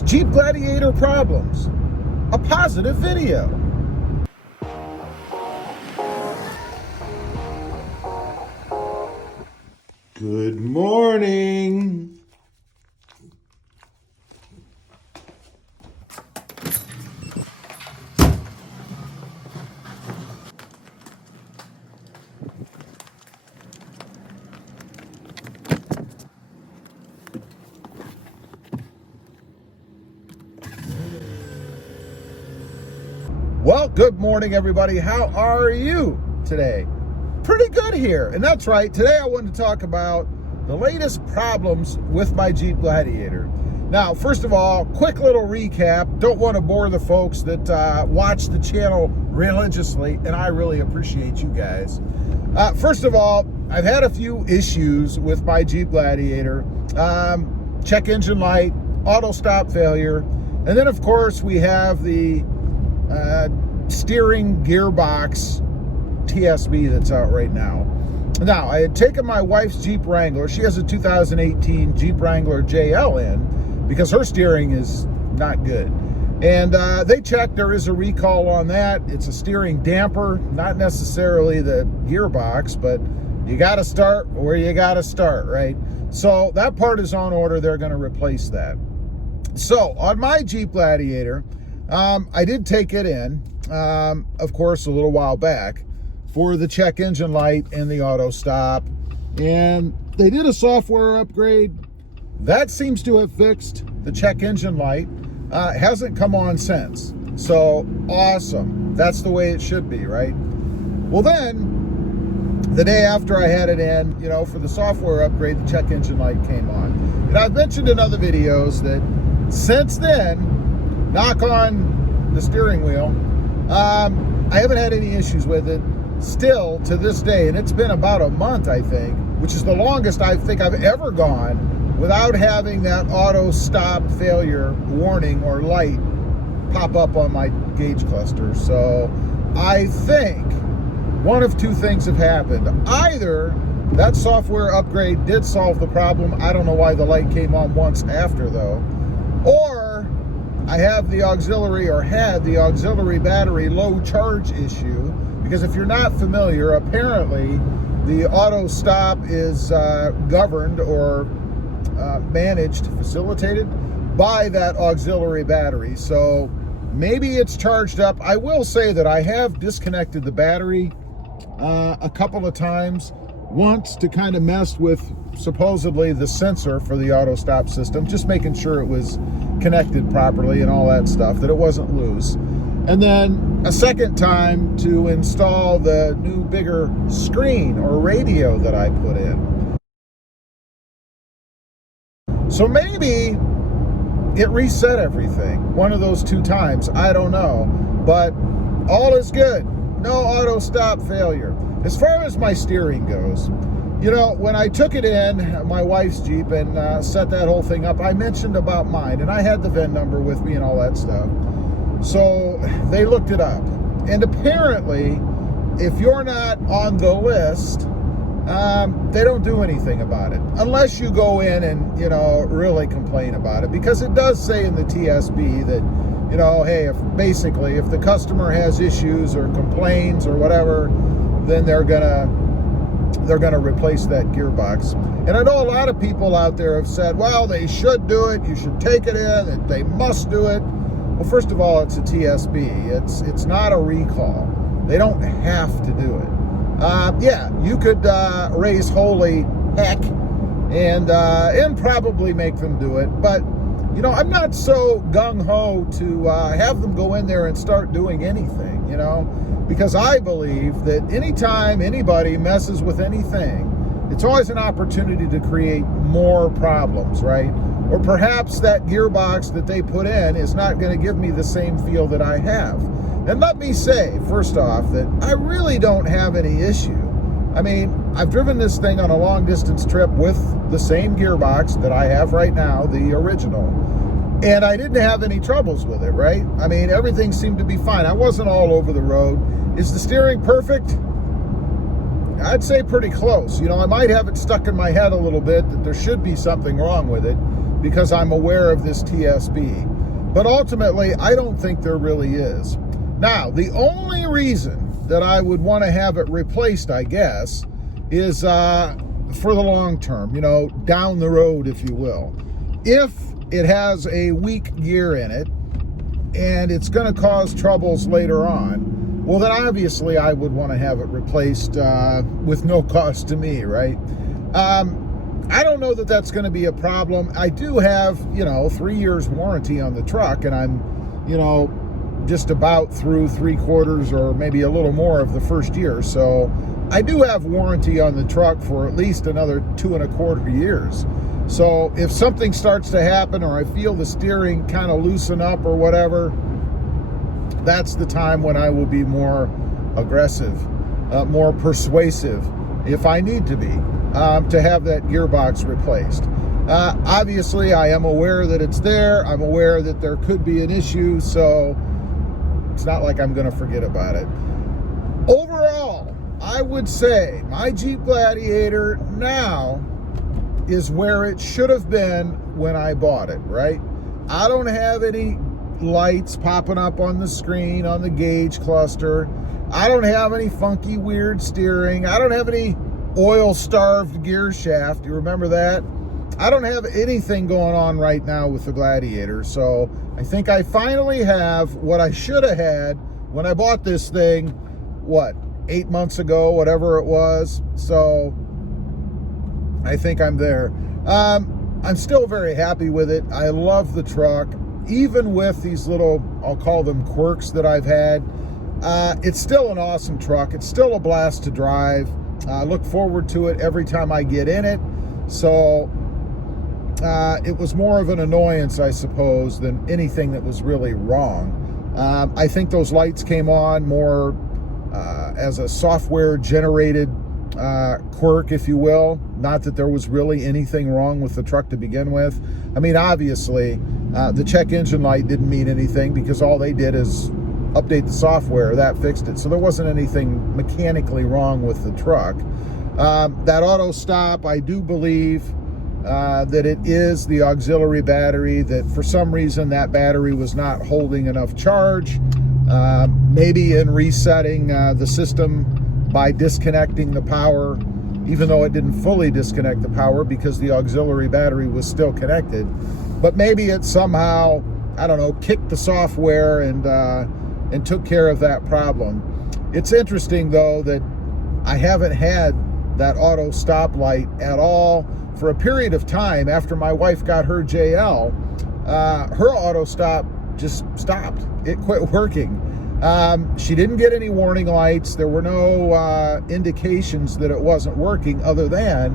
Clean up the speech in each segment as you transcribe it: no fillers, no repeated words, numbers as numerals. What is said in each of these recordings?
is Jeep Gladiator Problems, a positive video. Good morning. Well, good morning, everybody. How are you today? Pretty good here. And that's right. Today I wanted to talk about the latest problems with my Jeep Gladiator. Now, first of all, quick little recap. Don't want to bore the folks that watch the channel religiously, and I really appreciate you guys. First of all, I've had a few issues with my Jeep Gladiator. Check engine light, auto stop failure, and then of course we have the steering gearbox TSB that's out right now. Now, I had taken my wife's Jeep Wrangler. She has a 2018 Jeep Wrangler JL in because her steering is not good. And they checked, there is a recall on that. It's a steering damper, not necessarily the gearbox, but you got to start where you got to start, right? So that part is on order. They're going to replace that. So on my Jeep Gladiator, I did take it in, of course, a little while back for the check engine light and the auto stop. And they did a software upgrade. That seems to have fixed the check engine light. Hasn't come on since. So awesome. That's the way it should be, right? Well, then the day after I had it in, you know, for the software upgrade, the check engine light came on. And I've mentioned in other videos that since then, knock on the steering wheel, I haven't had any issues with it still to this day. And it's been about a month, I think, which is the longest I think I've ever gone without having that auto stop failure warning or light pop up on my gauge cluster. So I think one of two things have happened. Either that software upgrade did solve the problem. I don't know why the light came on once after though. Or I have the auxiliary, or had the auxiliary battery low charge issue, because if you're not familiar, apparently the auto stop is governed or managed, facilitated by that auxiliary battery. So maybe it's charged up. I will say that I have disconnected the battery a couple of times. Once to kind of mess with supposedly the sensor for the auto stop system, just making sure it was connected properly and all that stuff, that it wasn't loose. And then a second time to install the new bigger screen or radio that I put in. So maybe it reset everything one of those two times. I don't know, but all is good. No auto stop failure. As far as my steering goes, you know, when I took it in, my wife's Jeep, and set that whole thing up, I mentioned about mine, and I had the VIN number with me and all that stuff. So they looked it up. And apparently, if you're not on the list, they don't do anything about it. Unless you go in and, you know, really complain about it. Because it does say in the TSB that, you know, hey, if the customer has issues or complains or whatever, then they're gonna replace that gearbox. And I know a lot of people out there have said, well, they should do it, you should take it in, and they must do it. Well, first of all, it's a TSB. It's not a recall. They don't have to do it. Yeah, you could raise holy heck and probably make them do it, but you know, I'm not so gung-ho to have them go in there and start doing anything, you know, because I believe that anytime anybody messes with anything, it's always an opportunity to create more problems, right? Or perhaps that gearbox that they put in is not going to give me the same feel that I have. And let me say, first off, that I really don't have any issue. I mean, I've driven this thing on a long distance trip with the same gearbox that I have right now, the original. And I didn't have any troubles with it, right? I mean, everything seemed to be fine. I wasn't all over the road. Is the steering perfect? I'd say pretty close. You know, I might have it stuck in my head a little bit that there should be something wrong with it. because I'm aware of this TSB. But ultimately, I don't think there really is. Now, the only reason that I would want to have it replaced, I guess, is for the long term, you know, down the road, if you will. If it has a weak gear in it and it's going to cause troubles later on, well, then obviously I would want to have it replaced with no cost to me, right? I don't know that that's going to be a problem. I do have, you know, 3 years warranty on the truck, and I'm, you know, just about through 3/4 or maybe a little more of the first year. So I do have warranty on the truck for at least another 2¼ years. So if something starts to happen, or I feel the steering kind of loosen up or whatever, that's the time when I will be more aggressive, more persuasive, if I need to be, to have that gearbox replaced. Obviously, I am aware that it's there. I'm aware that there could be an issue, so it's not like I'm going to forget about it. Overall, I would say my Jeep Gladiator now is where it should have been when I bought it, right? I don't have any lights popping up on the screen, on the gauge cluster. I don't have any funky, weird steering. I don't have any oil-starved gear shaft. You remember that? I don't have anything going on right now with the Gladiator, so I think I finally have what I should have had when I bought this thing, what, 8 months ago, whatever it was. So I think I'm there. I'm still very happy with it. I love the truck, even with these little, I'll call them quirks that I've had. It's still an awesome truck. It's still a blast to drive. I look forward to it every time I get in it. So it was more of an annoyance, I suppose, than anything that was really wrong. I think those lights came on more as a software-generated quirk, if you will. Not that there was really anything wrong with the truck to begin with. I mean, obviously, the check engine light didn't mean anything because all they did is update the software. That fixed it. So there wasn't anything mechanically wrong with the truck. That auto stop, I do believe that it is the auxiliary battery, that for some reason that battery was not holding enough charge. Maybe in resetting the system by disconnecting the power, even though it didn't fully disconnect the power because the auxiliary battery was still connected. But maybe it somehow, I don't know, kicked the software and took care of that problem. It's interesting, though, that I haven't had that auto stop light at all for a period of time. After my wife got her JL, her auto stop just stopped. It quit working. She didn't get any warning lights. There were no indications that it wasn't working, other than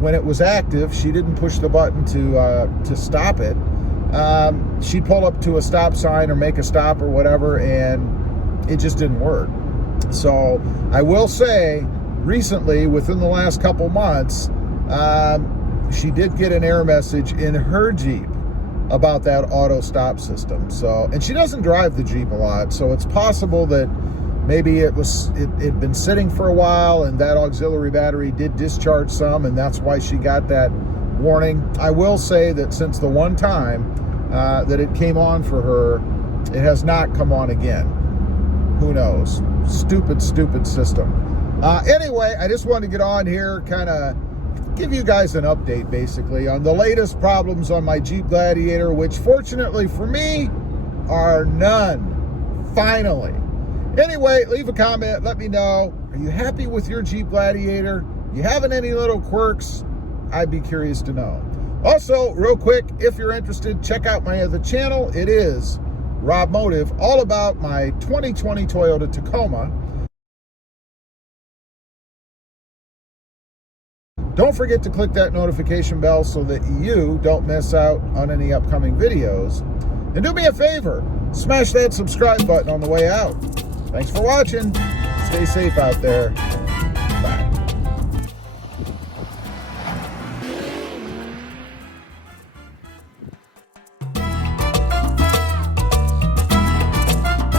when it was active, she didn't push the button to stop it. She'd pull up to a stop sign or make a stop or whatever, and it just didn't work. So I will say, recently, within the last couple months, she did get an error message in her Jeep about that auto stop system. So, and she doesn't drive the Jeep a lot, so it's possible that maybe it'd been sitting for a while and that auxiliary battery did discharge some, and that's why she got that warning. I will say that since the one time that it came on for her, it has not come on again. Who knows? Stupid system. Anyway, I just wanted to get on here, kind of give you guys an update, basically, on the latest problems on my Jeep Gladiator, which fortunately for me are none, finally. Anyway, leave a comment, let me know. Are you happy with your Jeep Gladiator? You having any little quirks? I'd be curious to know. Also, real quick, if you're interested, check out my other channel. It is Rob Motive, all about my 2020 Toyota Tacoma. Don't forget to click that notification bell so that you don't miss out on any upcoming videos. And do me a favor, smash that subscribe button on the way out. Thanks for watching. Stay safe out there.